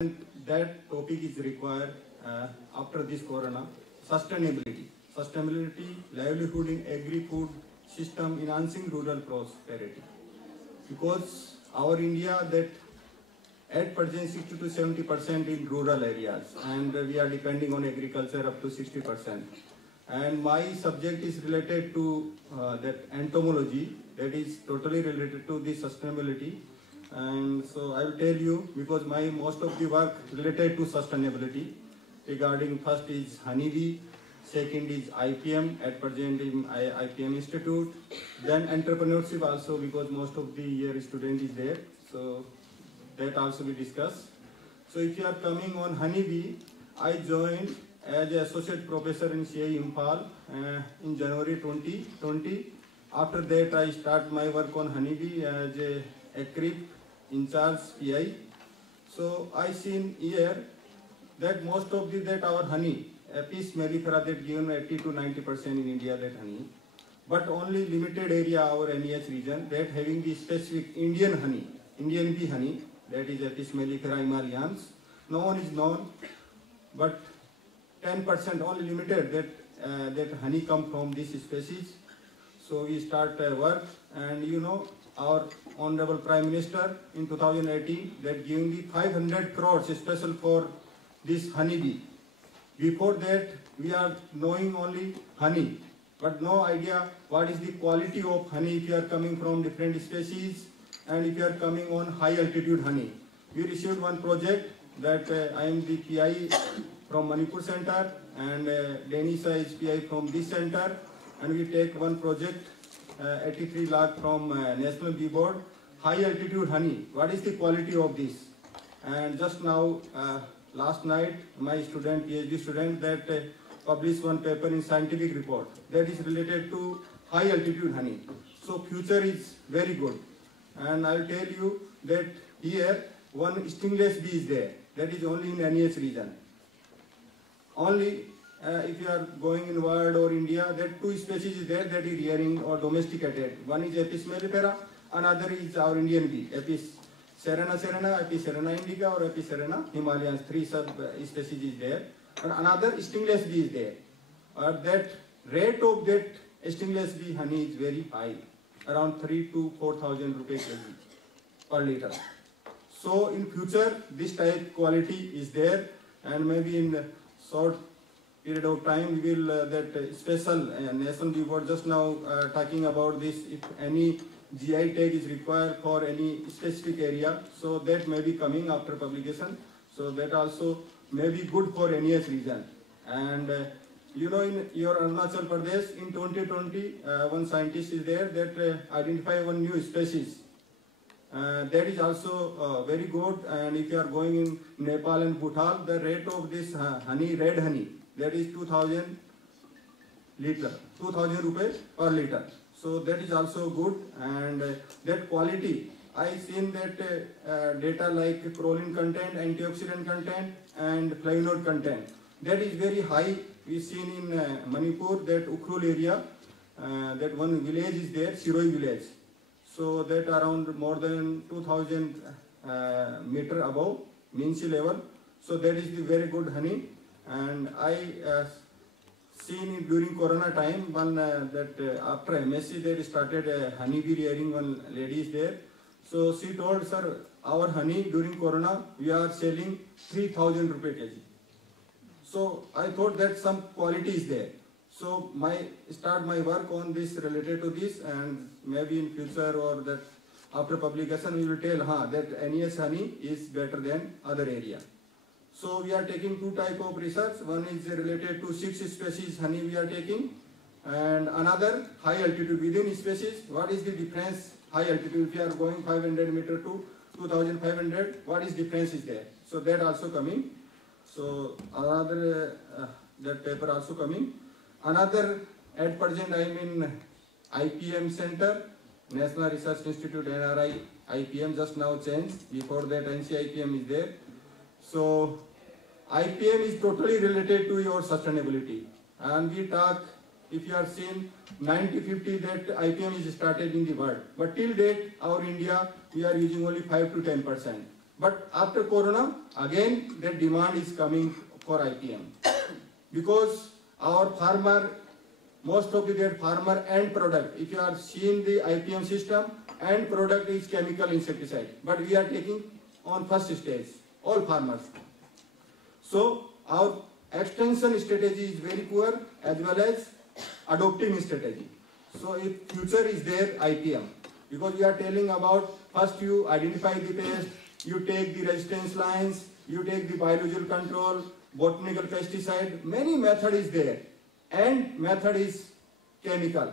That topic is required after this corona. Sustainability, livelihood in agri-food system, enhancing rural prosperity. Because our India that at present 60 to 70% in rural areas, and we are depending on agriculture up to 60%. And my subject is related to that entomology, that is totally related to the sustainability. And so I will tell you, because my most of the work related to sustainability regarding first is honeybee, second is IPM, at present in IPM Institute, then entrepreneurship also, because most of the year student is there, so that also we discuss. So if you are coming on honeybee, I joined as an associate professor in CI Impal in January 2020. After that I start my work on honeybee as a CRIP in charge PI. So I seen here that most of the that our honey, Apis mellifera, that given 80 to 90% in India that honey, but only limited area our NEH region that having the specific Indian honey, Indian bee honey, that is Apis mellifera himalayans. No one is known, but 10% only limited that that honey come from this species. So we start work, and you know our Honorable Prime Minister in 2018 that giving the 500 crores special for this honeybee. Before that we are knowing only honey, but no idea what is the quality of honey if you are coming from different species and if you are coming on high altitude honey. We received one project that I am the PI from Manipur Center, and Denisa is PI from this center, and we take one project 83 lakh from National Bee Board, high altitude honey. What is the quality of this? And just now, last night, my student, PhD student, that published one paper in scientific report that is related to high altitude honey. So future is very good. And I'll tell you that here one stingless bee is there. That is only in NEH region. Only if you are going in world or India, that two species is there that is rearing or domesticated. One is Apis mellifera, another is our Indian bee, Apis serena serena, Apis serena indica, or Apis serena himalayans. Three sub species is there. And another stingless bee is there. That rate of that stingless bee honey is very high, around 3 to 4,000 rupees per liter. So in future this type quality is there, and maybe in short period of time we will that special National Bee Board just now talking about this, if any GI tag is required for any specific area, so that may be coming after publication. So that also may be good for NEH region. And you know, in your Arunachal Pradesh in 2020 one scientist is there that identify one new species. That is also very good. And if you are going in Nepal and Bhutan, the rate of this honey, red honey, that is 2,000 rupees per liter. So that is also good. And that quality, I seen that data like proline content, antioxidant content, and flavonoid content, that is very high. We seen in Manipur, that Ukhrul area, that one village is there, Siroi village. So that around more than 2,000 meter above mean sea level. So that is the very good honey. And I seen during Corona time one that after MSc they started honeybee rearing, one lady is there. So she told, sir, our honey during Corona we are selling 3,000 rupees kg. So I thought that some quality is there. So start my work on this related to this, and maybe in future or that after publication we will tell that NES honey is better than other area. So we are taking two type of research. One is related to 6 species honey we are taking, and another high altitude within species. What is the difference high altitude? If you are going 500 meter to 2,500, what is difference is there? So that also coming. So another that paper also coming. Another, at present I am in IPM Center, National Research Institute, NRI, IPM just now changed. Before that NCIPM is there. So IPM is totally related to your sustainability. And we talk, if you are seeing 90-50 that IPM is started in the world. But till date, our India, we are using only 5 to 10%. But after Corona, again the demand is coming for IPM because our farmer, most of the farmer end product, if you are seeing the IPM system, end product is chemical insecticide, but we are taking on first stage, all farmers. So our extension strategy is very poor as well as adopting strategy. So if future is there, IPM, because we are telling about first you identify the pest, you take the resistance lines, you take the biological control, botanical pesticide, many method is there, and method is chemical.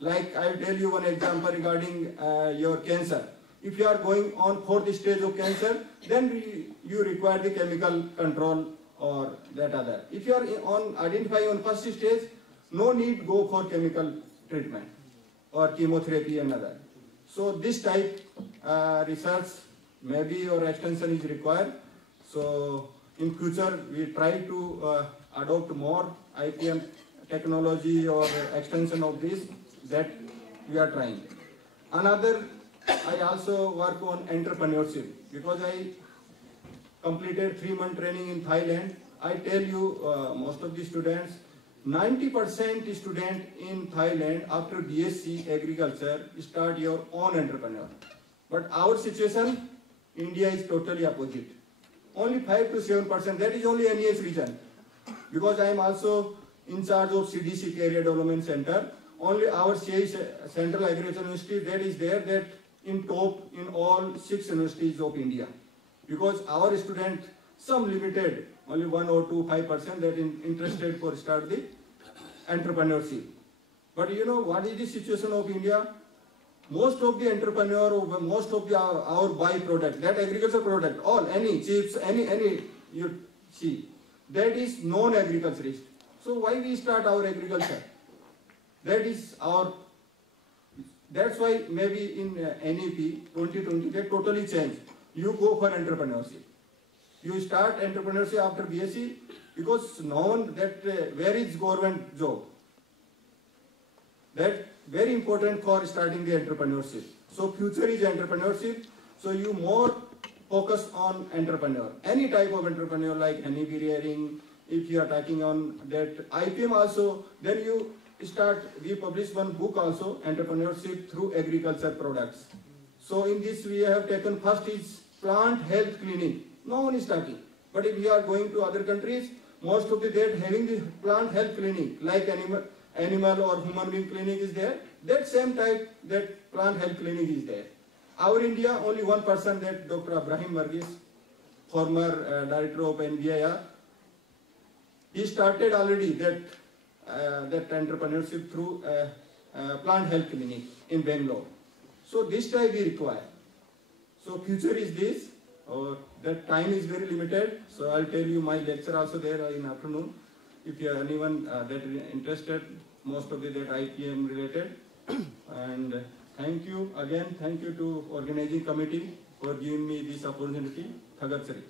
Like I will tell you one example regarding your cancer. If you are going on fourth stage of cancer, then you require the chemical control or that other. If you are on identifying on first stage, no need go for chemical treatment or chemotherapy and other. So this type research maybe or extension is required. So in future we try to adopt more IPM technology or extension of this, that we are trying. Another, I also work on entrepreneurship because I completed 3-month training in Thailand. I tell you, most of the students, 90% student in Thailand after BSc agriculture start your own entrepreneur. But our situation, India is totally opposite. Only 5 to 7%, that is only NES region. Because I am also in charge of CDC Career Development Center. Only our CI Central Agriculture University, that is there, that in top in all 6 universities of India. Because our student, some limited, only 1 or 2, 5% that interested for start the entrepreneurship. But you know what is the situation of India? Most of the entrepreneur, most of the our byproduct, that agriculture product, all, any chips, any you see, that is non-agriculturist. So why we start our agriculture? That is our, that's why maybe in NEP 2020, they totally changed. You go for entrepreneurship. You start entrepreneurship after BSc because known that where is government job? That very important for starting the entrepreneurship. So future is entrepreneurship. So you more focus on entrepreneur. Any type of entrepreneur like honeybee rearing, if you are talking on that IPM also, then you start, we publish one book also, Entrepreneurship Through Agriculture Products. So in this we have taken first is plant health clinic. No one is talking. But if we are going to other countries, most of the they having the plant health clinic, like animal or human being clinic is there. That same type, that plant health clinic is there. Our India, only one person, that Dr. Ibrahim Varghese, former director of NBIR, he started already that entrepreneurship through plant health clinic in Bangalore. So this type we require. So future is this, or that time is very limited. So I'll tell you my lecture also there in afternoon. If you are anyone that is interested, most of the that IPM related. And thank you again, thank you to organizing committee for giving me this opportunity. Thagat Sari.